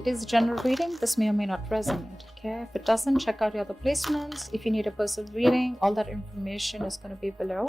It is a general reading. This may or may not resonate. Okay. If it doesn't, check out your other placements. If you need a personal reading, all that information is going to be below.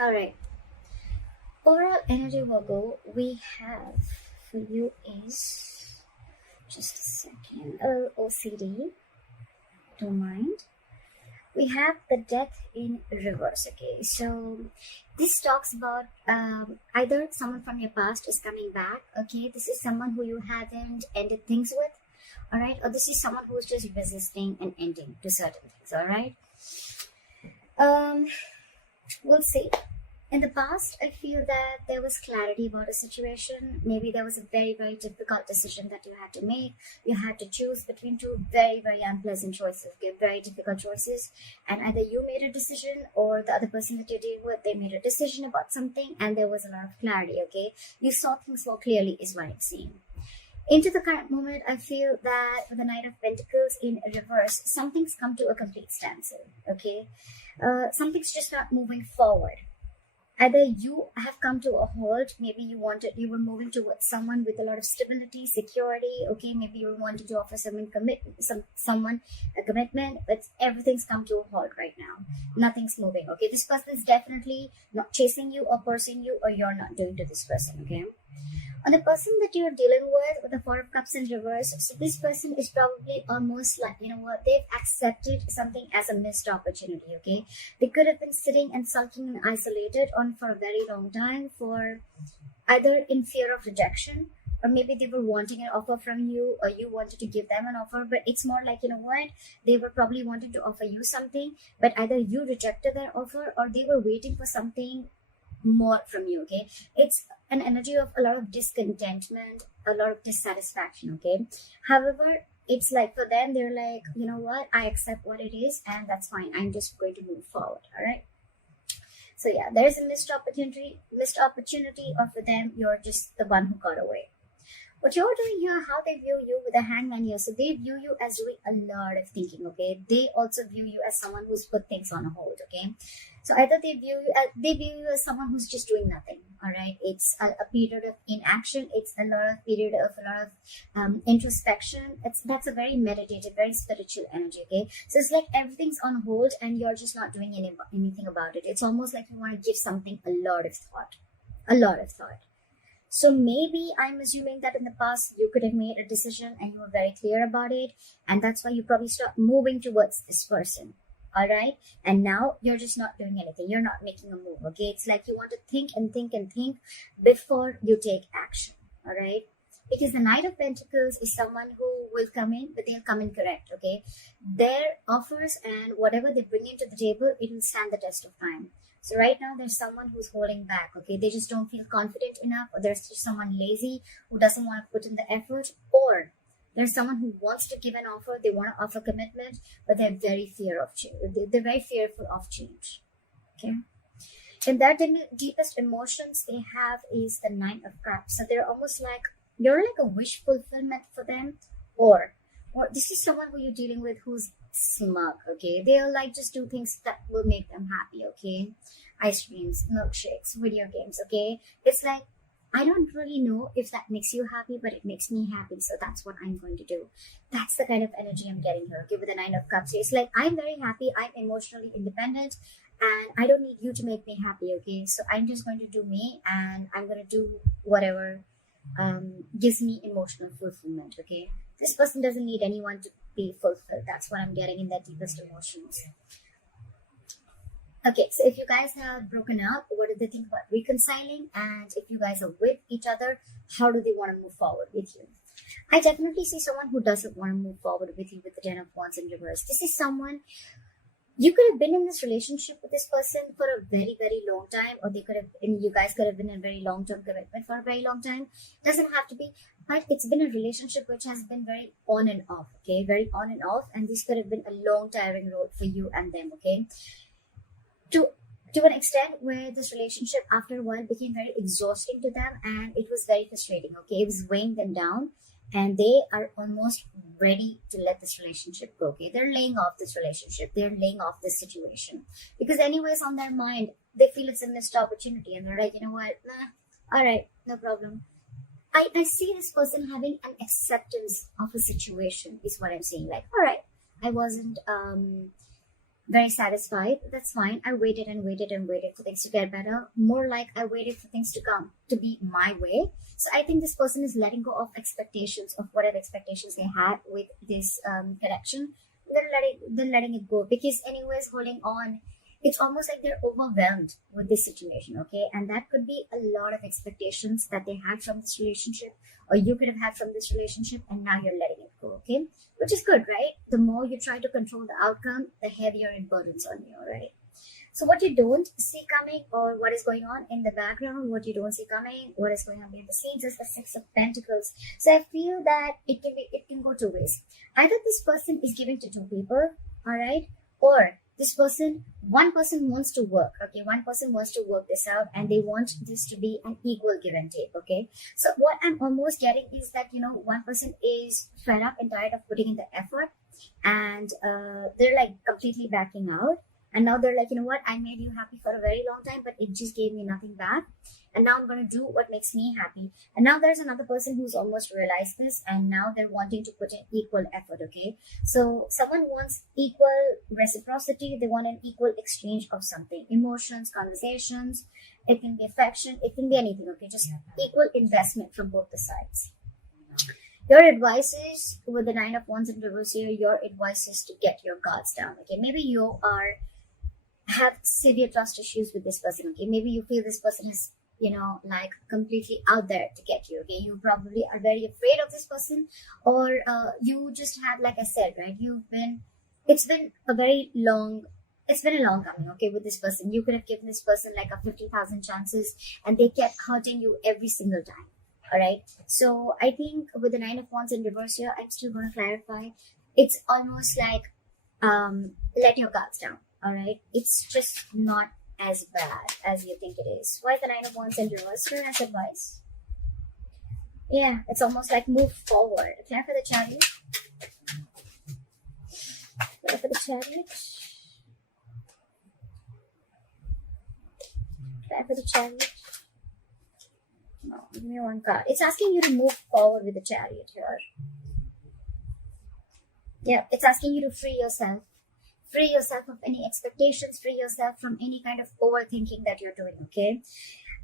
All right. Overall energy, Virgo, we have for you is just a second. OCD. Don't mind. We have the death in reverse. Okay, so this talks about either someone from your past is coming back. Okay, this is someone who you haven't ended things with. All right, or this is someone who's just resisting and ending to certain things. All right. We'll see. In the past, I feel that there was clarity about a situation. Maybe there was a very, very difficult decision that you had to make. You had to choose between two very, very unpleasant choices, okay? Very difficult choices. And either you made a decision or the other person that you're dealing with, they made a decision about something and there was a lot of clarity, okay? You saw things more clearly is what I'm seeing. Into the current moment, I feel that with the Knight of Pentacles in reverse, something's come to a complete standstill, okay? Something's just not moving forward. Either you have come to a halt, maybe you were moving towards someone with a lot of stability, security, okay, maybe you wanted to offer someone a commitment, but everything's come to a halt right now. Nothing's moving, okay? This person is definitely not chasing you or pursuing you, or you're not doing to this person, okay? And the person that you're dealing with the Four of Cups in reverse, so this person is probably almost like, you know what, they've accepted something as a missed opportunity, okay? They could have been sitting and sulking and isolated on for a very long time, for either in fear of rejection, or maybe they were wanting an offer from you, or you wanted to give them an offer, but it's more like, you know what, they were probably wanting to offer you something, but either you rejected their offer or they were waiting for something more from you, okay? It's an energy of a lot of discontentment, a lot of dissatisfaction, okay? However, it's like for them, they're like, you know what, I accept what it is and that's fine. I'm just going to move forward, all right? So yeah, there's a missed opportunity, or for them, you're just the one who got away. What you're doing here, how they view you with a hangman here. So they view you as doing a lot of thinking, okay? They also view you as someone who's put things on hold, okay? So either they view you as someone who's just doing nothing, all right? It's a period of inaction. It's a lot of introspection. That's a very meditative, very spiritual energy, okay? So it's like everything's on hold and you're just not doing anything about it. It's almost like you want to give something a lot of thought. So maybe I'm assuming that in the past you could have made a decision and you were very clear about it, and that's why you probably start moving towards this person, all right? And now you're just not doing anything. You're not making a move, okay? It's like you want to think and think and think before you take action, all right? Because the Knight of Pentacles is someone who will come in, but they'll come in correct, okay? Their offers and whatever they bring into the table, it will stand the test of time. So right now, there's someone who's holding back, okay? They just don't feel confident enough, or there's just someone lazy who doesn't want to put in the effort, or there's someone who wants to give an offer, they want to offer commitment, but they're very They're very fearful of change, okay? And that deepest emotions they have is the Nine of Cups. So they're almost like, you're like a wish fulfillment for them, or this is someone who you're dealing with who's smug, okay? They'll like just do things that will make them happy, okay? Ice creams, milkshakes, video games, okay? It's like, I don't really know if that makes you happy, but it makes me happy, so that's what I'm going to do. That's the kind of energy I'm getting here, okay, with the Nine of Cups. It's like, I'm very happy, I'm emotionally independent, and I don't need you to make me happy, okay? So I'm just going to do me, and I'm going to do whatever gives me emotional fulfillment, okay? This person doesn't need anyone to be fulfilled. That's what I'm getting in their deepest emotions. Okay, so if you guys have broken up, what do they think about reconciling? And if you guys are with each other, how do they want to move forward with you? I definitely see someone who doesn't want to move forward with you with the Ten of Wands in reverse. This is someone, you could have been in this relationship with this person for a very, very long time, or you guys could have been in a very long-term commitment for a very long time. Doesn't have to be, but it's been a relationship which has been very on and off, okay? Very on and off, and this could have been a long, tiring road for you and them, okay? To an extent where this relationship after a while became very exhausting to them, and it was very frustrating, okay? It was weighing them down, and they are almost ready to let this relationship go, okay? They're laying off this relationship. They're laying off this situation. Because anyways, on their mind, they feel it's a missed opportunity, and they're like, you know what? Nah, All right, no problem. I see this person having an acceptance of a situation, is what I'm saying. Like, all right, I wasn't very satisfied. That's fine. I waited and waited and waited for things to get better. More like I waited for things to come to be my way. So I think this person is letting go of expectations, of whatever expectations they had with this connection. Then letting it go, because anyways, holding on, it's almost like they're overwhelmed with this situation, okay? And that could be a lot of expectations that they had from this relationship, or you could have had from this relationship, and now you're letting it go, okay? Which is good, right? The more you try to control the outcome, the heavier it burdens on you, right? So what you don't see coming, or what is going on in the background, what you don't see coming, what is going on behind the scenes, is the Six of Pentacles. So I feel that it can go two ways. Either this person is giving to two people, all right, or one person wants to work, okay? One person wants to work this out, and they want this to be an equal give and take, okay? So what I'm almost getting is that, one person is fed up and tired of putting in the effort, and they're like completely backing out. And now they're like, you know what? I made you happy for a very long time, but it just gave me nothing back. And now I'm going to do what makes me happy. And now there's another person who's almost realized this, and now they're wanting to put in equal effort, okay? So someone wants equal reciprocity. They want an equal exchange of something. Emotions, conversations. It can be affection. It can be anything, okay? Just equal investment from both the sides. Your advice is, with the Nine of Wands in reverse here, your advice is to get your guards down, okay? Maybe you have severe trust issues with this person, okay? Maybe you feel this person is, like completely out there to get you, okay? You probably are very afraid of this person, or you just have, like I said, right? It's been a long coming, okay, with this person. You could have given this person like a 50,000 chances, and they kept hurting you every single time. All right. So I think with the Nine of Wands in reverse here, I'm still going to clarify. It's almost like let your guards down. All right. It's just not as bad as you think it is. Why the Nine of Wands in reverse here as advice? Yeah, it's almost like move forward. Clear for the Chariot. Clear for the Chariot. Clear for the Chariot. No, give me one card. It's asking you to move forward with the Chariot here. Yeah, it's asking you to free yourself. Free yourself of any expectations. Free yourself from any kind of overthinking that you're doing, okay?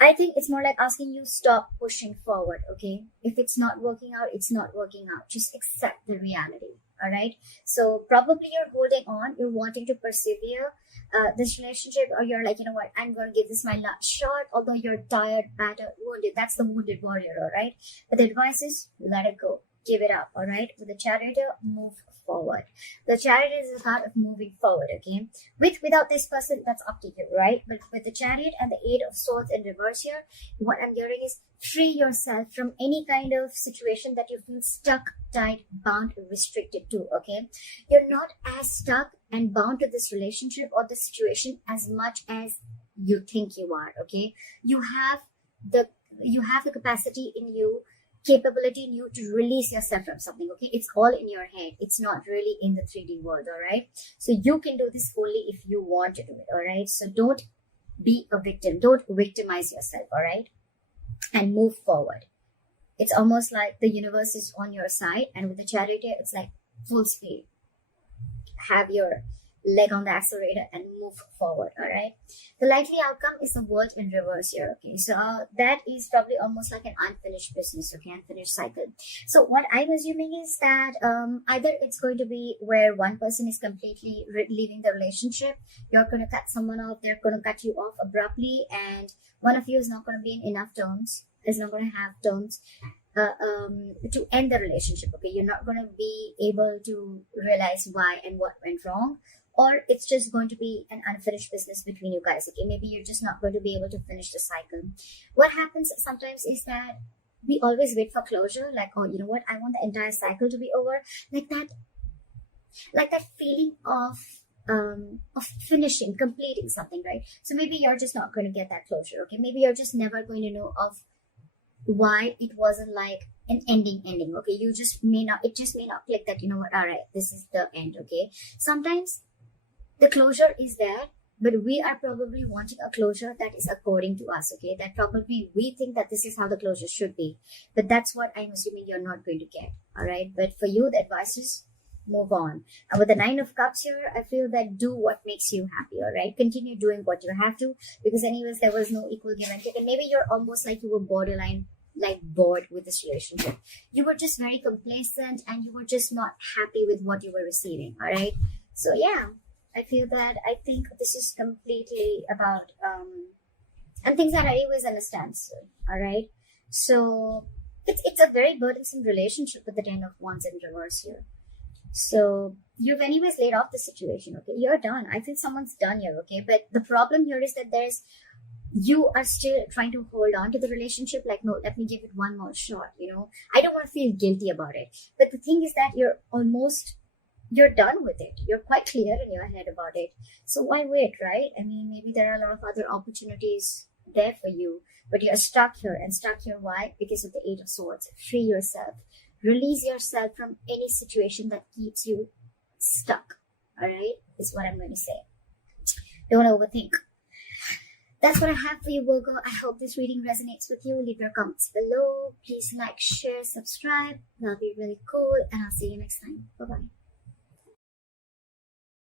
I think it's more like asking you stop pushing forward, okay? If it's not working out, it's not working out. Just accept the reality, all right? So probably you're holding on. You're wanting to persevere this relationship, or you're like, you know what, I'm going to give this my last shot, although you're tired, battered, wounded. That's the wounded warrior, all right? But the advice is let it go. Give it up, all right? With the Chariot, move forward. The Chariot is a card of moving forward, okay? Without this person, that's up to you, right? But with the Chariot and the Eight of Swords in reverse here, what I'm hearing is free yourself from any kind of situation that you feel stuck, tied, bound, restricted to, okay? You're not as stuck and bound to this relationship or this situation as much as you think you are, okay? You have the capacity in you, capability in you to release yourself from something, okay? It's all in your head. It's not really in the 3D world, all right? So you can do this only if you want to do it, all right? So don't be a victim. Don't victimize yourself, all right? And move forward. It's almost like the universe is on your side, and with the Chariot, it's like full speed. Have your leg on the accelerator and move forward, all right? The likely outcome is the World in reverse here, okay? So that is probably almost like an unfinished business, okay? Unfinished cycle. So what I'm assuming is that either it's going to be where one person is completely leaving the relationship, you're going to cut someone off, they're going to cut you off abruptly, and one of you is not going to be in enough terms, is not going to have terms to end the relationship, okay? You're not going to be able to realize why and what went wrong, or it's just going to be an unfinished business between you guys, okay? Maybe you're just not going to be able to finish the cycle. What happens sometimes is that we always wait for closure, like, oh, you know what, I want the entire cycle to be over, like that feeling of finishing, completing something, right? So maybe you're just not going to get that closure, okay? Maybe you're just never going to know of why it wasn't like an ending, okay? It just may not click that, you know what, all right, this is the end, okay? Sometimes the closure is there, but we are probably wanting a closure that is according to us, okay? That probably we think that this is how the closure should be, but that's what I'm assuming you're not going to get, all right? But for you, the advice is move on. And with the Nine of Cups here, I feel that do what makes you happy, all right? Continue doing what you have to, because anyways, there was no equal give and take, and maybe you're almost like you were borderline like bored with this relationship. You were just very complacent and you were just not happy with what you were receiving, all right? So yeah, I feel that I think this is completely about and things are anyways in a standstill, all right? So it's a very burdensome relationship with the Ten of Wands in reverse here. So you've anyways laid off the situation, okay? You're done. I think someone's done here, okay? But the problem here is that you are still trying to hold on to the relationship, like, no, let me give it one more shot, you know? I don't want to feel guilty about it. But the thing is that you're done with it. You're quite clear in your head about it. So why wait, right? I mean, maybe there are a lot of other opportunities there for you, but you're stuck here. And stuck here, why? Because of the Eight of Swords. Free yourself. Release yourself from any situation that keeps you stuck, all right? Is what I'm going to say. Don't overthink. That's what I have for you, Virgo. I hope this reading resonates with you. Leave your comments below. Please like, share, subscribe. That'll be really cool. And I'll see you next time. Bye-bye.